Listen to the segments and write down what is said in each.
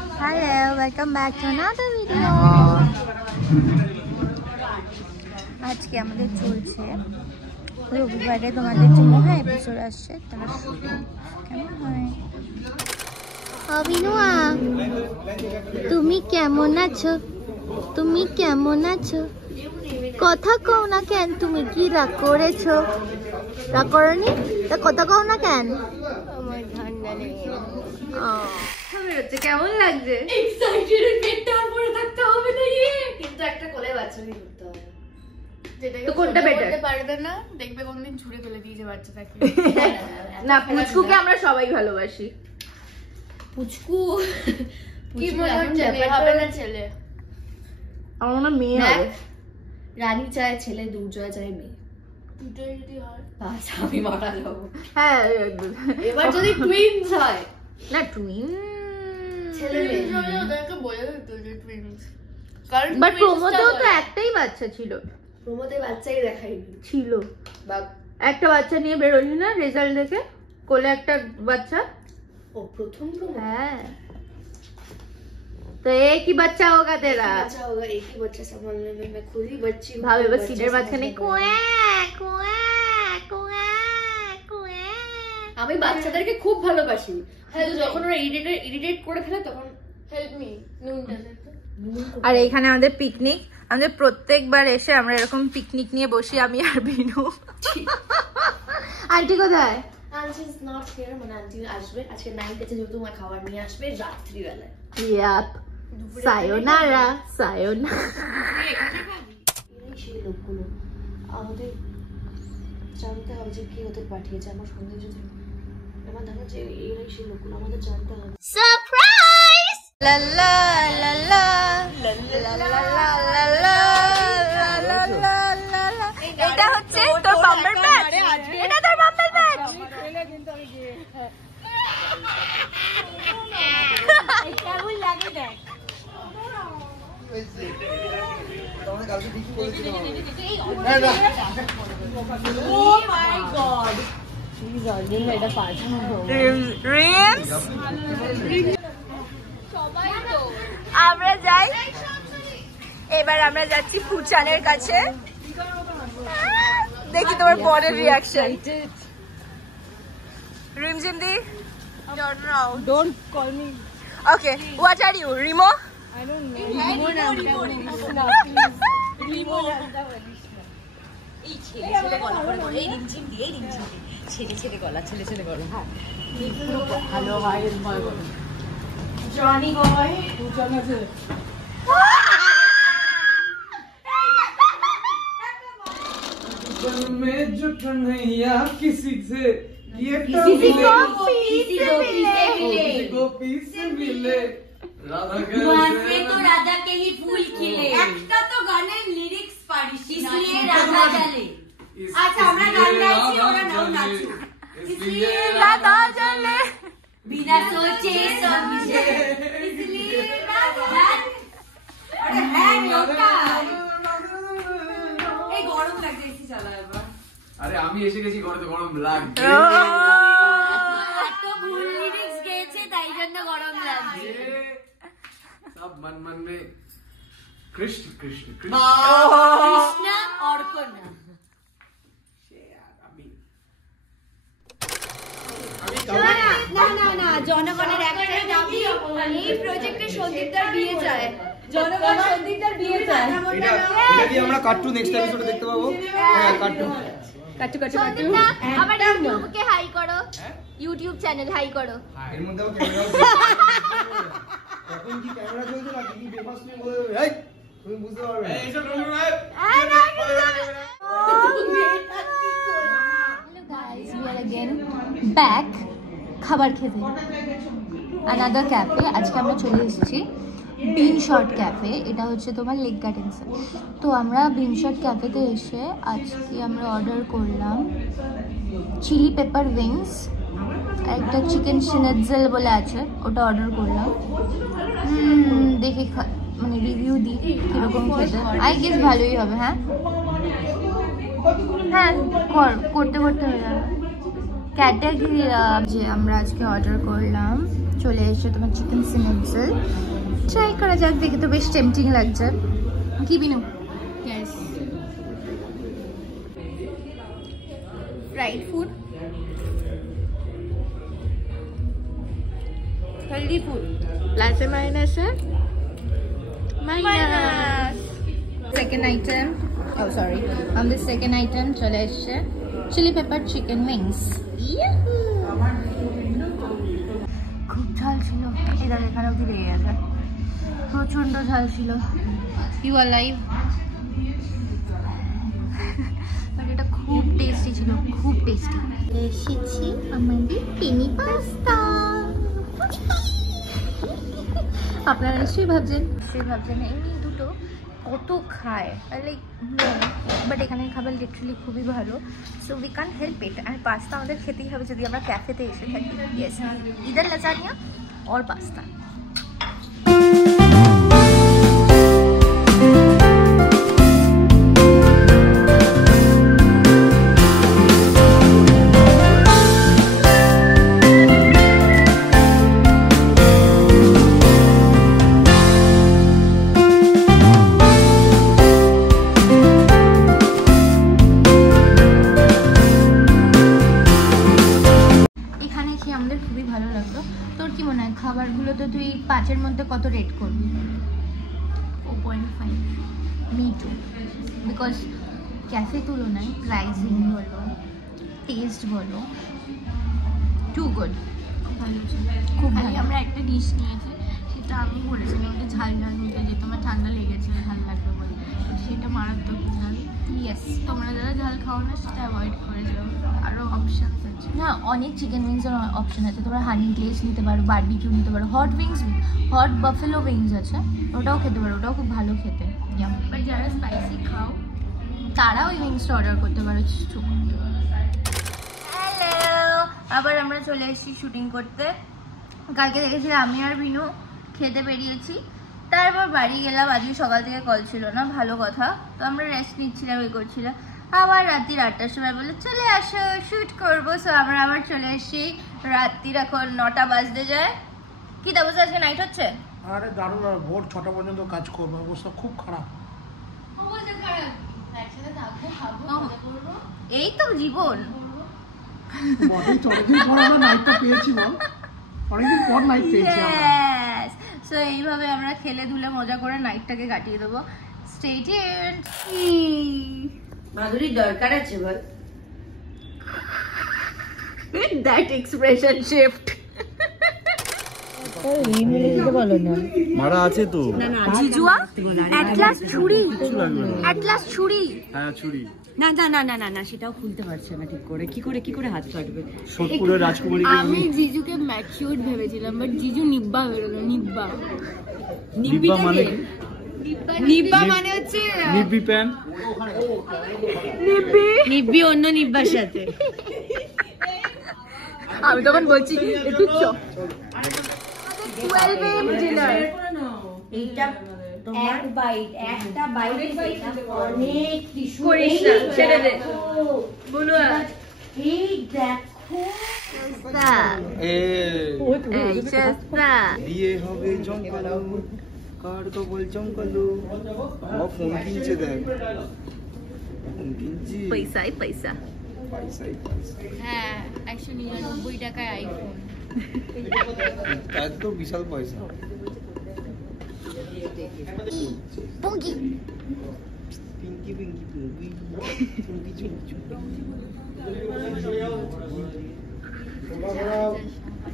Hi there, welcome back to another video. আজকে আমাদের চলছে রবিবারে তোমাদের জন্য এপিসোড আসছে, তারা কেমন হয়? অভিনয়া, তুমি কেমন আছো? তুমি কেমন আছো? কথা কও না কেন? তুমি কি রাগ করেছো? রাগ করনি? তা কথা কও না কেন? আমার ঠান্ডা লেগে গেছে। কেমন লাগছে? এক্সাইটেড, পেটটা পরে থাকতে হবে না কিন্তু একটা কোলে বাচ্চা নিয়ে করতে হবে। তো কোনটা বেটার? পারবে না, দেখবে কোনদিন ছুঁড়ে ফেলে দিয়েছে বাচ্চাটাকে। না, পুচকুকে আমরা সবাই ভালোবাসি। পুচকু কি মনে হচ্ছে হবে না ছেলে? আমার মনে মেয়ে হবে। রানী চায় ছেলে, দুর্জয় চায় মেয়ে। দুটোই যদি হয় বাস আমি মারা যাবো। হ্যাঁ, এবার যদি টুইনস হয় না, টুইন ছেলে মেয়ে ওদেরকে বলে দিত যে টুইনস। কারণ বাট প্রমোদেও তো একটাই বাচ্চা ছিল। প্রমোদে বাচ্চাই দেখাইনি ছিল, বা একটা বাচ্চা নিয়ে বেরোলি না রেজাল্ট দেখে, কোলে একটা বাচ্চা। ও প্রথম প্রমো? হ্যাঁ। तो एक ही बच्चा होगा तेरा। अच्छा होगा, एक ही बच्चा संभालने में मैं खुद ही बच्ची हूं। भाभी बस सीधे बात करने कुए कुए कुए कुए। আমি বাচ্চাদেরকে খুব ভালোবাসি, কিন্তু যখন ওরা ইরিটেট করে ফেলে তখন হেল্প মি নুনটা। আর এখানে আমাদের পিকনিক, আমাদের প্রত্যেকবার এসে আমরা এরকম পিকনিক নিয়ে বসি, আমি আর বিনু। আন্টি কোথায়? আন্টি ইজ নট হিয়ার, মানে আন্টি আসবে আজকে নাইটে, যেহেতু আমার খাবার নিয়ে আসবে রাত্রি বেলায়। ইয়াপ, সায়োনারা সায়োনারা। এরাই সেই লোকগুলো, আমাদের জানতে হবে যে কে ওদের পাঠিয়েছে। আমার সন্দেহ যদি আমার দেখা যে এরাই সেই লোকগুলো, আমাদের জানতে হবে। সারপ্রাইজ! লা লা লা লা লা লা লা লা লা লা লা লা। এটা হচ্ছে তোর বাম্পার ব্যাচ, এটা তোর বাম্পার ব্যাচ। কেমন লাগে দেখ। আমরা যাই, এবার আমরা যাচ্ছি ফুচানের কাছে, দেখি তোমার বরের reaction. Rimjhim the, don't call me. Okay, what are you, Rimo? I don't know. Rimo. এই ছেলে গলা করে বলে, এই রিমঝিম দি, এই রিমঝিম দি, ছেলে গলা, ছেলে গলা। হ্যাঁ, ভালো হয় এনজয় করো। জনি বয় ফুচান আছে। में जुट नैया किसी से ये किसी को पीस मिले राधा के तो राधा के ही फूल खिले। একটা তো গানের লিরিক্স পারিস, इसलिए राधा जले। আচ্ছা আমরা গান গাইছি, ওরা নাও নাচি। इसलिए राधा जले बिना सोचे समझे, इसलिए राधा। अरे है लोका, এই গরম লাগছে, এসি চালা এবার। আরে আমি এসে গেছি, ঘরে তো গরম লাগছে। তো ভুল লিরিক্স গেছে, তাই জন্য গরম লাগছে। সব মন में कृष्ण कृष्ण कृष्ण कृष्ण और को ना না জনগণের একটাই দাবি, এই প্রজেক্টে সন্দীপদার বিয়ে চায়। জনগণ সন্দীপদার বিয়ে চায়। এটা কি আমরা কাট্টু নেক্সট এপিসোডে দেখতে পাবো? হ্যাঁ, কাট্টু আমার ইউটিউবকে হাই করো, ইউটিউব চ্যানেল হাই করো। এর মধ্যে ক্যামেরা তখন কি ক্যামেরা চলছে না, কি বেফাস তুমি বলে, এই তুমি বুঝতে পারবে না। এই সব রং না। Hello guys, we are again back খাবার খেতে, আনাদার ক্যাফে। আজকে আমরা চলে এসেছি বিন শট ক্যাফে, এটা হচ্ছে তোমার লেক গার্ডেন্সে। তো আমরা বিন শট ক্যাফেতে এসে আজকে আমরা অর্ডার করলাম চিলি পেপার উইংস, একটা চিকেন শিনেটজেল বলে আছে, ওটা অর্ডার করলাম। দেখি মানে রিভিউ দিই কীরকম খেতে, আই গেস ভালোই হবে। হ্যাঁ হ্যাঁ, করতে হয়ে যাবে। ক্যাটাগরি যে আমরা আজকে অর্ডার করলাম চলে এসেছে তোমার চিকেন স্নিটজেল। ট্রাই করা যাক, দেখে তো বেশ টেম্পটিং লাগছে। কি Binu? Yes, fried food, healthy food, প্লাসে মাইনাসে মাইনাস। সেকেন্ড আইটেম, ও সরি, আমাদের সেকেন্ড আইটেম চলে এসছে চিলি পেপার চিকেন উইংস। খুব ঝাল ছিল, এটা এখানে অব্দি লেগে গেছে, প্রচন্ড ঝাল ছিল। You are live. এটা খুব টেস্টি ছিল, খুব টেস্টি। এসেছি আমাদের পেনি পাস্তা। আপনারা নিশ্চয়ই ভাবছেন এমনি দুটো কত খায়, লাইক বাট এখানে খাবার লিটারালি খুবই ভালো। So we can help it. আর পাস্তা আমাদের খেতেই হবে যদি আমরা ক্যাফেতে এসে থাকি। ইয়েস, ইদার লাজানিয়া और পাস্তা। আমাদের খুবই ভালো লাগলো। তোর কি মনে হয় খাবারগুলো তো তুই 5-এর মধ্যে কত রেট করবি? 4.5। মি টু, বিকজ ক্যাফে তুলনায় প্রাইসিং বলো, টেস্ট বলো, টু গুড, খুব ভালো ছিল, খুব ভালো। আমরা একটা ডিশ নিয়েছি, সেটা আমি বলেছিলাম ওটা ঝাল ঝাল নিতে, যে তোমার ঠান্ডা লেগেছিল ঝাল লাগবে বলে, সেটা মারাত্মক ঝাল। ইয়েস, তোমরা যারা ঝাল খাও না সেটা অ্যাভয়েড করে যাও। আরও অপশান আছে, হ্যাঁ অনেক চিকেন উইংসের অপশান আছে। তোমরা হানি গ্লেজ নিতে পারো, বারবিকিউ নিতে পারো, hot wings, hot buffalo wings আছে, ওটাও খেতে পারো, ওটাও খুব ভালো খেতে। বাট যারা স্পাইসি খাও তারা ওই উইংসটা অর্ডার করতে পারো। হ্যালো, আবার আমরা চলে এসেছি শুটিং করতে। কালকে দেখেছি আমি আর বিনু খেতে বেরিয়েছি, তারপর বাড়ি গেলাম। আজকে সকাল থেকে কল ছিল না, ভালো কথা। তো আমরা রেস্ট নিচ্ছিলাম, ওই করছিলাম। আবার রাত্রি 8টার সময় বলে চলে আসো শ্যুট করবো। সো আমরা আবার চলে এসেছি। রাত্রির এখন 9টা বাজতে যায়। কি তা বলছে আজকে নাইট হচ্ছে? আরে দারুণ, ভোর 6টা পর্যন্ত কাজ করবো, অবস্থা খুব খারাপ। এই তো জীবন। সো এইভাবে আমরা খেলে ধুলে মজা করে নাইটটাকে কাটিয়ে দেবো। Stay tuned. মাধুরীর দরকার আছে বল। That expression shift. মারা আছে তো। জিজুয়া অ্যাটলাস ছুরি, অ্যাটলাস ছুরি। হ্যাঁ ছুরি। না না না না না না, সেটাও খুলতে পারছে না ঠিক করে। কি করে হাত কাটবে? সোদপুরের রাজকুমারী। আমি জিজুকে ম্যাচিউর ভেবেছিলাম, বাট জিজু নিব্বা বেরোলো। নিব্বা মানে নিব্বা মানে হচ্ছে নিব্বি প্যান। নিব্বি অন্য নিব্বার সাথে। আমি তখন বলছি একটু চপ। 12 AM dinner. এইটা এক বাইট, একটা বাইট অনেক টিস্যু করিস না, ছেড়ে দে। বলু এই দেখো বিয়ে হবে জঙ্গলো, কার তো বল জঙ্গলো। আমার ফোন কিনছে, দেখ ফোন কিনছি। পয়সাই পয়সা। পয়সাই পয়সা। হ্যাঁ 199 টাকায় আইফোন। তার তো বিশাল পয়সা। পঙ্কি পিঙ্কি পিঙ্কি পিঙ্কি পিঙ্কি চুঙ্কি চুঙ্কি।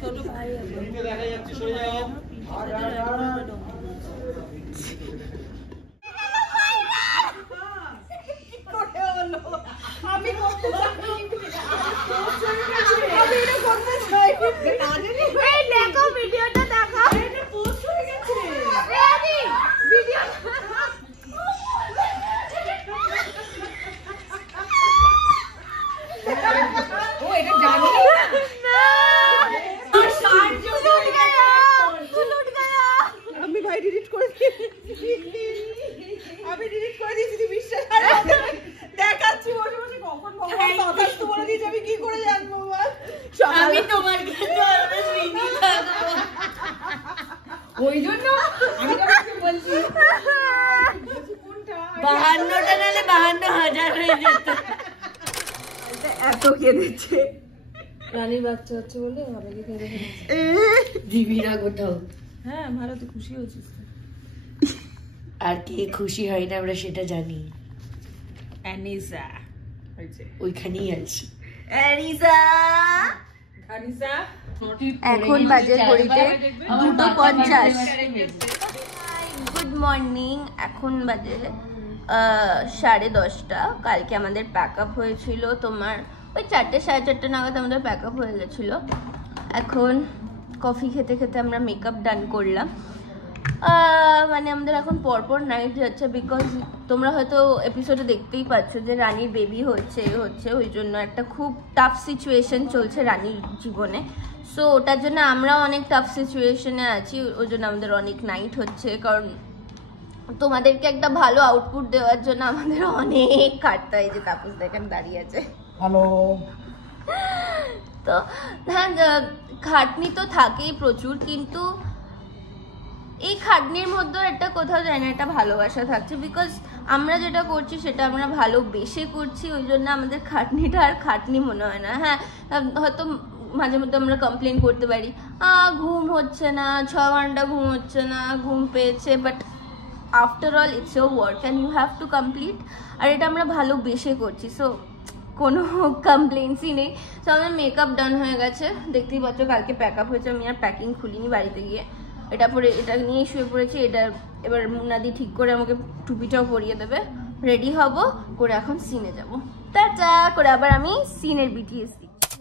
ছোট ভাই দেখা যাচ্ছে, সরে যাও। আমি করতে চাই, এই দেখো ভিডিওটা দেখো। এটা পোস্ট হয়ে গেছে। ভিডিও ও এটা জানি না। আমি ভাই ডিলিট করে দিয়েছি, বিশ্বাস দেখাচ্ছি বসে বসে কখন তোমার কাছে অলওয়েজ ঋণী থাকবো। ওই জন্য আমি তোমাকে বলছি 52টা নালে 52,000 হয়ে যেত। এত কেঁদেছে রানীর বাচ্চা হচ্ছে বলে আবেগে কেঁদে ফেলেছে। দিবি না কোথাও। হ্যাঁ ভালো, তো খুশি হচ্ছিস তো। আর কে খুশি হয় না আমরা সেটা জানি, অ্যানিসা হয়েছে। ওইখানেই আছে। অ্যানিসা এখন বাজে ঘড়িতে 2:50। Good morning. এখন বাজে 10:30। কালকে আমাদের প্যাক আপ হয়েছিল তোমার ওই 4টে 4:30 নাগাদ আমাদের প্যাক আপ হয়ে গেছিলো। এখন কফি খেতে খেতে আমরা মেকআপ ডান করলাম। মানে আমাদের এখন পরপর নাইট যাচ্ছে, বিকজ তোমরা হয়তো এপিসোডে দেখতেই পাচ্ছ যে রানীর বেবি হচ্ছে ওই জন্য একটা খুব টাফ সিচুয়েশন চলছে রানীর জীবনে। সো ওটার জন্য আমরাও অনেক টাফ সিচুয়েশনে আছি, ওই জন্য আমাদের অনেক নাইট হচ্ছে। কারণ তোমাদেরকে একটা ভালো আউটপুট দেওয়ার জন্য আমাদের অনেক খাটতে হয়। যে তাপস দেখেন দাঁড়িয়ে আছে। হ্যালো। তো হ্যাঁ, খাটনি তো থাকেই প্রচুর, কিন্তু এই খাটনির মধ্যেও একটা কোথাও যায় না একটা ভালোবাসা থাকছে, বিকজ আমরা যেটা করছি সেটা আমরা ভালোবেসে করছি, ওই জন্য আমাদের খাটনিটা আর খাটনি মনে হয় না। হ্যাঁ, হয়তো মাঝে মধ্যে আমরা কমপ্লেন করতে পারি ঘুম হচ্ছে না, 6 ঘন্টা ঘুম হচ্ছে না, ঘুম পেয়েছে, but after all it's your work and you have to complete. আর এটা আমরা ভালোবেসে করছি, সো কোনো কমপ্লেন্সই নেই। সো আমার মেকআপ ডান হয়ে গেছে, দেখতেই পাচ্ছ। কালকে প্যাক আপ হয়েছে, আমি আর প্যাকিং খুলিনি বাড়িতে গিয়ে। এটা পরে এটা নিয়ে শুয়ে পড়েছি। এটা এবার মুনাদি ঠিক করে আমাকে টুপিটাও পরিয়ে দেবে, রেডি হব করে এখন সিনে যাব। টাটা করে আবার আমি সিনের বিটিএস দিচ্ছি।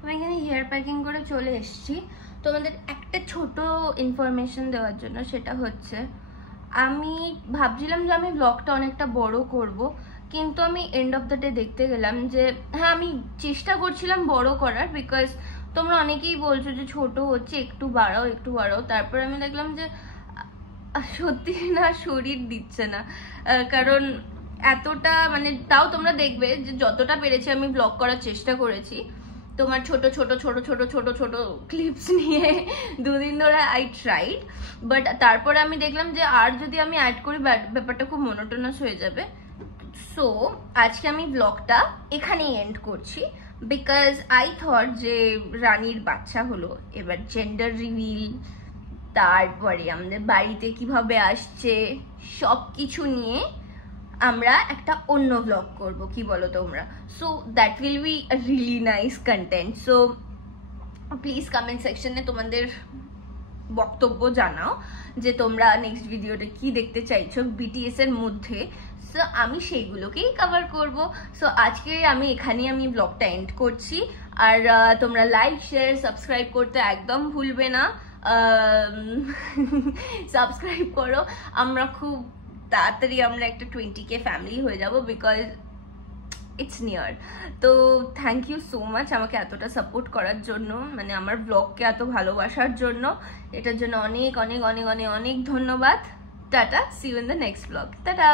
আমি এখানে হেয়ার প্যাকিং করে চলে এসেছি তোমাদের একটা ছোট ইনফরমেশন দেওয়ার জন্য। সেটা হচ্ছে আমি ভাবছিলাম যে আমি ব্লগটা অনেকটা বড় করব, কিন্তু আমি এন্ড অফ দ্য ডে দেখতে গেলাম যে হ্যাঁ, আমি চেষ্টা করছিলাম বড় করার, বিকজ তোমরা অনেকেই বলছো যে ছোট হচ্ছে, একটু বাড়াও একটু বাড়াও। তারপর আমি দেখলাম যে সত্যি না, শরীর দিচ্ছে না। কারণ এতটা মানে তাও তোমরা দেখবে যে যতটা পেরেছি আমি ব্লগ করার চেষ্টা করেছি তোমার ছোট ছোট ছোট ছোট ছোট ছোট ক্লিপস নিয়ে 2 দিন ধরে আই ট্রাইড। বাট তারপরে আমি দেখলাম যে আর যদি আমি অ্যাড করি ব্যাপারটা খুব মনোটোনাস হয়ে যাবে। সো আজকে আমি ব্লগটা এখানেই এন্ড করছি, বিকজ আই থট যে রানীর বাচ্চা হলো, এবার জেন্ডার রিভিল, তারপরে আমাদের বাড়িতে কিভাবে আসছে সব কিছু নিয়ে আমরা একটা অন্য ব্লগ করব, কি বলো তোমরা? So that will be a really nice content. So please comment সেকশনে তোমাদের বক্তব্য জানাও যে তোমরা নেক্সট ভিডিওটা কি দেখতে চাইছো বিটিএস এর মধ্যে। সো আমি সেইগুলোকেই কভার করব। সো আজকে আমি এখানেই আমি ব্লগটা এন্ড করছি। আর তোমরা লাইক শেয়ার সাবস্ক্রাইব করতে একদম ভুলবে না। সাবস্ক্রাইব করো, আমরা খুব তাড়াতাড়ি আমরা একটা 20K ফ্যামিলি হয়ে যাব, বিকজ ইটস নিয়ার। তো থ্যাংক ইউ সো মাচ আমাকে এতটা সাপোর্ট করার জন্য, মানে আমার ব্লগকে এত ভালোবাসার জন্য। এটার জন্য অনেক অনেক অনেক অনেক অনেক ধন্যবাদ। Tata, see you in the next blog. Tata.